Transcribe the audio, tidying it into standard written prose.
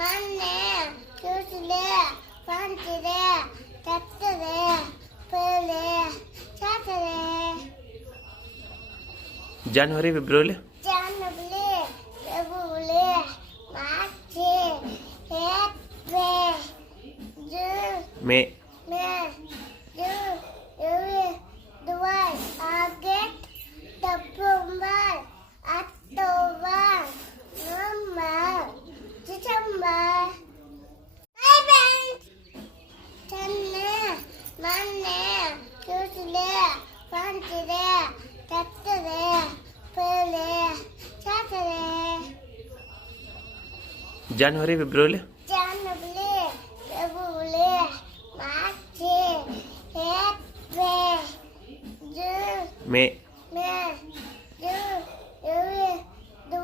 ಮೊನ್ನೆ Tuesday Friday Saturday Friday Saturday January, February, January, February, March, April, June, May, May, June, July, August, September, October, November, December. Bye friends. Sunday, Monday, Tuesday, Wednesday, Saturday, Friday, Saturday. January, February, January, February, March, April, June, May,